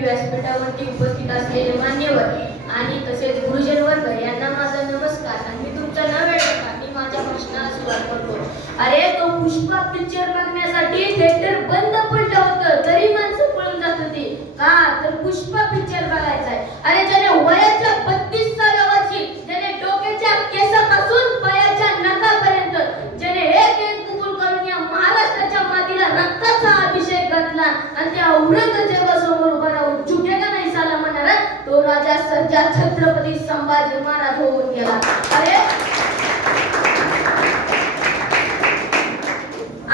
व्यासपीठावरती उपस्थित असलेले मान्यवर आणि तसेच गुरुजन वर्ग यांना माझा नमस्कार. आणि मी तुमचा न वेळ घेता मी माझ्या भाषणाला सुरुवात करतो. अरे तो पुष्पा पिक्चर बघण्यासाठी थिएटर बंद पडलं होतं तरी माणसं पळून जात होती. का तर पुष्पा पिक्चर बघायचा आहे. अरे ज्याने वयाच्या 32व्या वर्षी ज्याने डोक्याच्या केसापासून पायाच्या नखापर्यंत ज्याने एक एक कबूल करून या महाराष्ट्राच्या मातीला रक्ताचा अभिषेक घातला आणि त्या औरंगजेबासमोर उभा राहून झुकेगा नाही साला म्हणणारा तो राजा सर्जा छत्रपती संभाजी महाराज होऊन गेला. अरे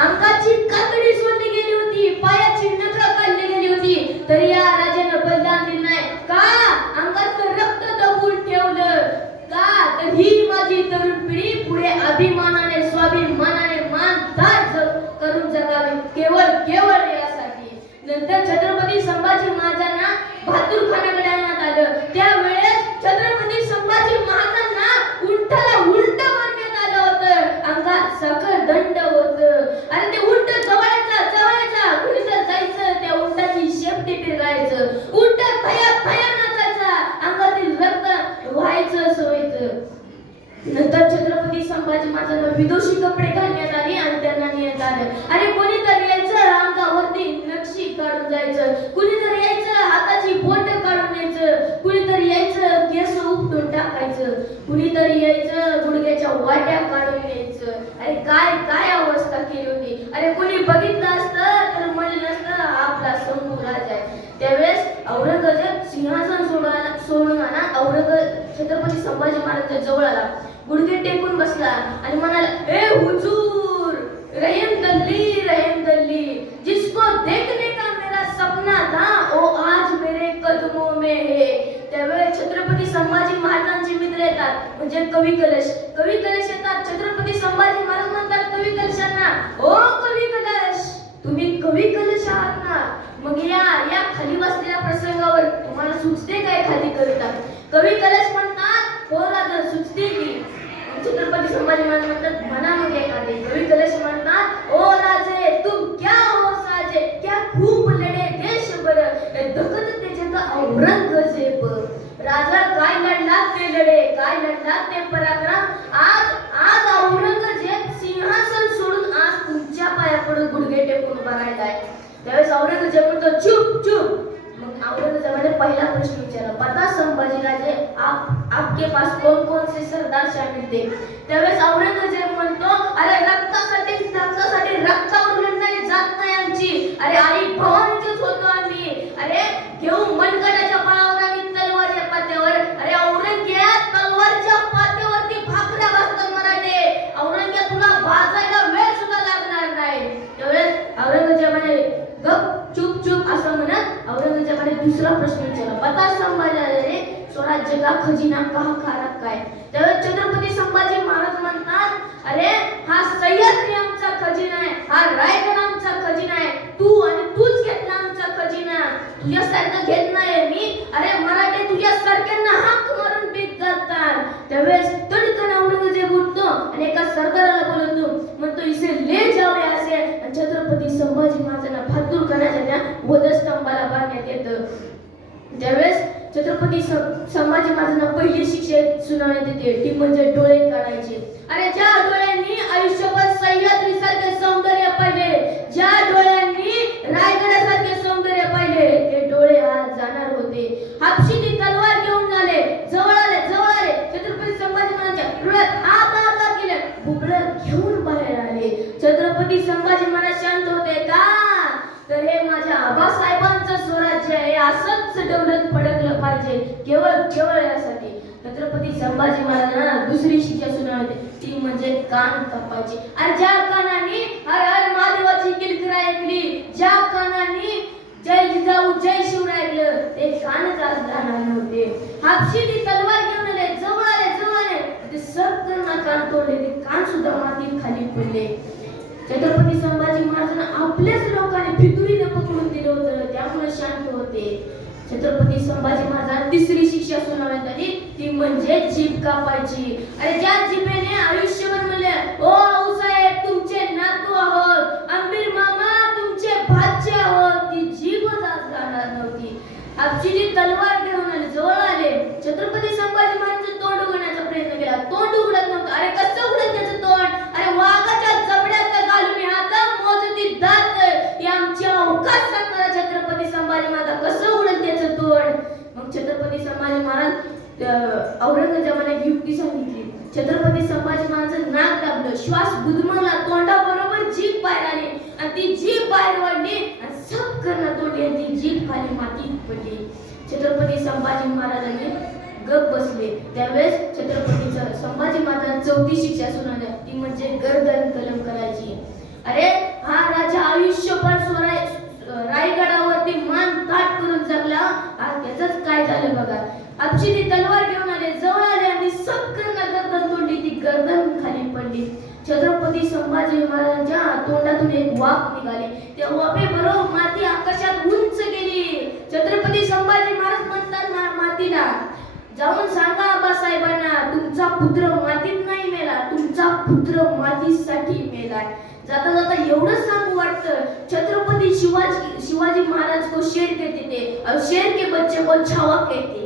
अंगाची कातडी सोडली गेली होती, पायाची नखं काढली गेली होती, तरी या राजाने बलिदान दिलं नाही. का? अंगातलं रक्त दबून ठेवलं. का तर ही माझी तरुण पिढी पुढे अभिमानाने स्वाभिमानाने मानदार करून जगावी केवळ यासाठी. नंतर छत्रपती संभाजी महाराजांना बहादूरखानाकडे आणण्यात आलं. त्यावेळेस छत्रपती संभाजी महाराजांना उंटाला उलट मारण्यात आलं होतं. अंगात साखर दंड होतं. अरे ते उंट जवळचा कुणी तर जायचं त्या उंटाची शेपटी पिरगायचं. उंट भया नाचायचा, अंगातील रक्त व्हायचं सोयचं. नंतर छत्रपती संभाजी महाराजांना विदोषी कपडे घालण्यात आले आणि त्यांना नेण्यात आलं. अरे कोणीतरी यायचं अंगावरती नक्षी काढून जायचं, कुणीतरी यायचं हाताची बोट काढून न्यायचं, कुणीतरी यायचं केस उपटून टाकायचं, कुणीतरी यायचं गुडघ्याच्या वाट्या काढून न्यायचं. अरे काय अवस्था केली होती. अरे कोणी बघितलं असतं तर म्हणलं नसतं आपला शंभू राजा आहे. त्यावेळेस औरंगजेब सिंहासन सोडून छत्रपती संभाजी महाराजांच्या जवळ आला, गुडघे टेकून बसला आणि म्हणाला, ए हुजूर, रहम दल्ली, जिसको देखने का मेरा सपना था वो आज मेरे कदमों में है. त्यावेळेस छत्रपती संभाजी महाराजांचे मित्र येतात म्हणजे कवी कलश येतात. छत्रपती संभाजी महाराज म्हणतात कवी कलशांना, ओ कवी कलश, तुम्ही कवी कलश आहात ना, मग या खाली बसलेल्या प्रसंगावर तुम्हाला सुचते काय खाली कविता? कवी कलश म्हणतात, हो राजा सुचते की. छत्रपती संभाजी महाराज म्हणतात, म्हणा मग एखादे. कवी कलश म्हणतात, ओ राजे तुम क्या हो साजे, क्या खूप लढे देश बर, धकत त्याच्यात औरंगजेब. राजा काय लढलात ते लढे, काय लढलात ते पराक्रम. आज औरंगजेब सिंहासन सोडून आज तुमच्या पायापुढे गुडघे टेकून बघायला आहे. त्यावेळेस औरंगजेब म्हणतो, चुप. मग औरंगजेबाने पहिला प्रश्न विचारला, पता संभाजी राजे आपके पास कौन से सरदार शामिल थे? त्यावेळेस औरंगजेब म्हणतो, अरे रक्तासाठी रक्तावर लढणारी जात नाही आमची. अरे आई भवानीचेच होतो आम्ही. अरे घेऊ मनगटाच्या बळावर आणि तलवारच्या पात्यावर. अरे औरंगजेब तलवारच्या पात्यावरती भाकऱ्या भाजतात मराठे. औरंगजेब तुला भाजायला वेळ सुद्धा लागणार नाही. त्यावेळेस औरंगजेबाने गप चुप असं म्हणत औरंगजेबाने दुसरा प्रश्न विचारला, पता संभाजी स्वराज्य का खजिना कहा खारा काय? त्यावेळेस छत्रपती संभाजी महाराज म्हणतात, अरे हा सह्याद्री आमचा खजिना आहे, हा रायगड आमचा खजिना आहे, तूच घेतला आमचा खजिना, तुझ्यासारखं घेत नाही मी. अरे मराठे तुझ्यासारख्यांना हाक मारून पीक घालतात. त्यावेळेस तडकन औरंगजेब उठतो आणि एका सरदाराला बोलवतो, म्हणतो इसे ले जावे असे. छत्रपती संभाजी महाराजांना बहादूरखानाच्या त्या वधस्तंभाला बांधण्यात येतं. त्यावेळेस छत्रपती संभाजी महाराजांना पहिली शिक्षा सुनावण्यात येते, ती म्हणजे डोळे काढायचे. अरे ज्या डोळ्यांनी आयुष्यभर सह्याद्री सारखे सौंदर्य पाहिले, ज्या डोळ्यांनी रायगडासारखे सौंदर्य पाहिले, ते डोळे आज जाणार होते. हापशीची तलवार घेऊन झाले, जवळ आले. छत्रपती संभाजी महाराजांच्या डोळ्यात हात केले, बुबळं घेऊन बाहेर आले. छत्रपती संभाजी महाराज शांत होते का? तर हे माझ्या आबासाहेबांचं स्वराज्य आहे, असंच डवलत फडकलं पाहिजे केवळ यासाठी. छत्रपती संभाजी महाराजांना दुसरी शिक्षा सुनावते, ती म्हणजे कान कापायची. आणि ज्या कानाने हर हर महादेवाची किलकिरा ऐकली, ज्या कानाने जय जिजाऊ जय शिवराय ऐकलं, ते कानच आज राहणार नव्हते. हापशीची तलवार घेऊन आले, जवळ आले. ते सगळं कान तोडले, ते कान सुद्धा मातीत खाली पडले. छत्रपती संभाजी महाराजांना आपल्याच लोकांनी फितुरीने पकडून दिलं होतं, त्यामुळे शांत होते. छत्रपती संभाजी महाराजांना तिसरी शिक्षा सुनावण्यात आली, ती म्हणजे जीभ कापायची. अरे ज्या जिभेने आयुष्यभर म्हणले, ओ आऊसाहेब तुमचे नातू आहोत, अंबीर मामा तुमचे भाचे आहोत, ती जीभच आज राहणार नव्हती. आपशिली तलवार घेऊन आले, जवळ आले. छत्रपती संभाजी महाराजांचं तोंड उघडण्याचा प्रयत्न केला. तोंड उघडत नव्हतं. अरे कसं उघडत त्याचं तोंड? अरे वाघाच्या जबड्यात घालून हातात मोजती दात ही आमची अवकाश सांगणारा छत्रपती संभाजी महाराज कसं उघडत त्याचं तोंड? मग छत्रपती संभाजी महाराज औरंगजेबाने एक युक्ती सांगितली. छत्रपती संभाजी महाराजांचं नाक दाबलं, श्वास गुदमरला, तोंडाबरोबर जीभ बाहेर आली आणि ती जीभ बाहेर वाढली आणि सपकन तोंडी आणि ती जीभ खाली मातीत पडली. छत्रपती संभाजी महाराजांनी गप बसले. त्यावेळेस छत्रपती संभाजी महाराजांना चौथी शिक्षा सुनावली, ती म्हणजे गर्दन कलम करायची. अरे हा राजा आयुष्यभर रायगडावरती मान ताट करून जगला, आज त्याच काय झालं बघा. आपशिली तलवार घेऊन आले, जवळ आले आणि सपकन गर्दन तोडली, ती गर्दन खाली पडली. छत्रपती संभाजी महाराजांच्या तोंडातून एक वाफ निघाली. त्या वाफेबरोबर माती आकाशात उंच गेली. छत्रपती संभाजी महाराज म्हणतात मातीला, जाऊन सांगा आबासाहेबांना तुमचा पुत्र मातीत नाही मेला, तुमचा पुत्र मातीसाठी मेलाय. जाता जाता एवढं सांगू वाटतं, छत्रपती शिवाजी महाराज को शेर कहते थे और शेर के बच्चे को छावा कहते.